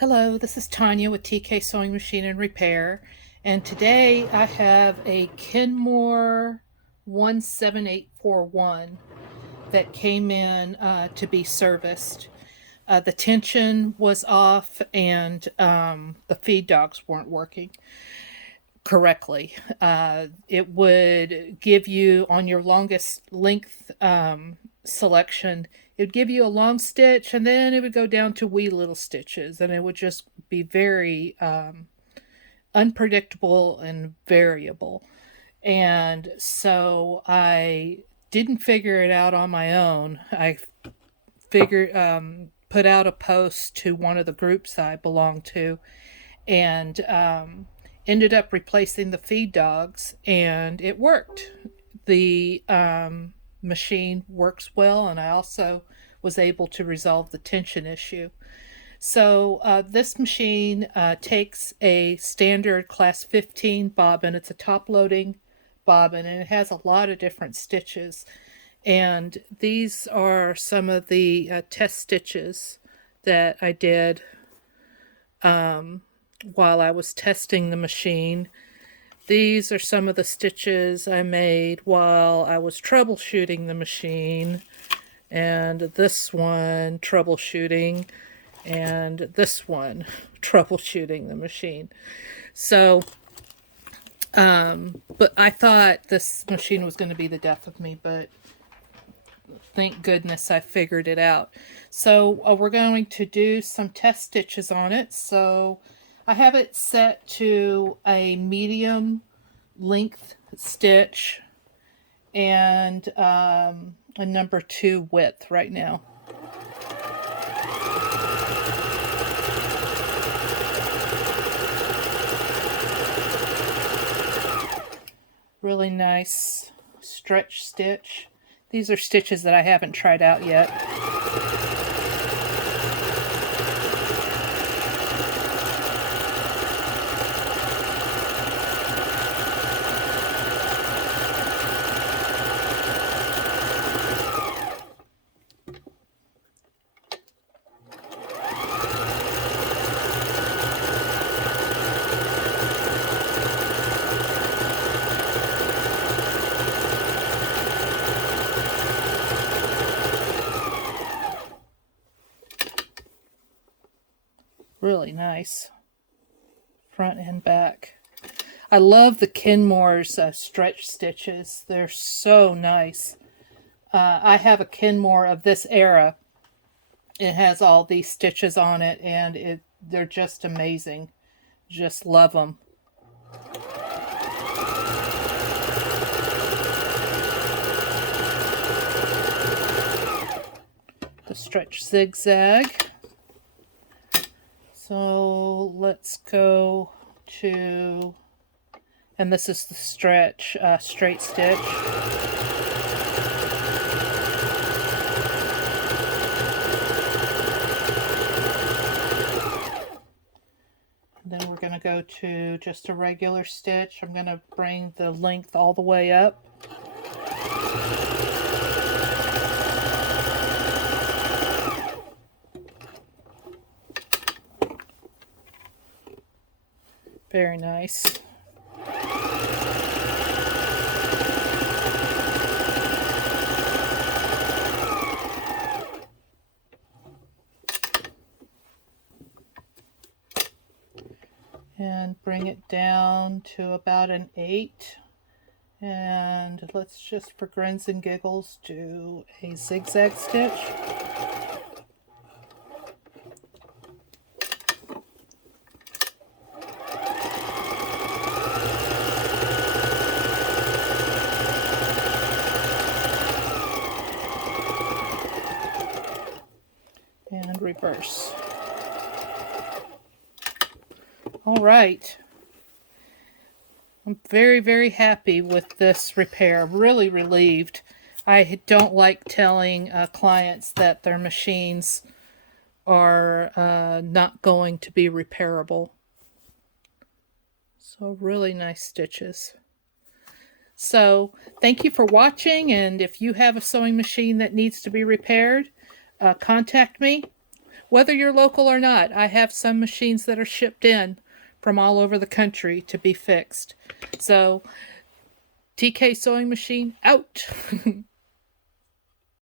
Hello, this is Tanya with TK Sewing Machine and Repair, and today I have a Kenmore 17841 that came in to be serviced. The tension was off and the feed dogs weren't working correctly. It would give you on your longest length selection, it would give you a long stitch and then it would go down to wee little stitches, and it would just be very unpredictable and variable. And so I didn't figure it out on my own. I figured, put out a post to one of the groups I belong to, and ended up replacing the feed dogs, and it worked. The machine works well, and I also was able to resolve the tension issue. So this machine takes a standard class 15 bobbin. It's a top loading bobbin, and it has a lot of different stitches. And these are some of the test stitches that I did while I was testing the machine. These are some of the stitches I made while I was troubleshooting the machine. And this one, troubleshooting, and this one, troubleshooting the machine. So, but I thought this machine was going to be the death of me, but thank goodness I figured it out. So we're going to do some test stitches on it. So I have it set to a medium length stitch and a number 2 width right now. Really nice stretch stitch. These are stitches that I haven't tried out yet. Really nice front and back. I love the Kenmore's stretch stitches. They're so nice. I have a Kenmore of this era. It has all these stitches on it, and they're just amazing. Just love them. The stretch zigzag. So let's go to, and this is the stretch straight stitch. And then we're going to go to just a regular stitch. I'm going to bring the length all the way up. Very nice. And bring it down to about an 8. And let's just, for grins and giggles, do a zigzag stitch. And reverse. All right. I'm very, very happy with this repair. Really relieved. I don't like telling clients that their machines are not going to be repairable. So really nice stitches. So thank you for watching, and if you have a sewing machine that needs to be repaired, contact me. whether you're local or not. I have some machines that are shipped in from all over the country to be fixed. So, TK sewing machine out.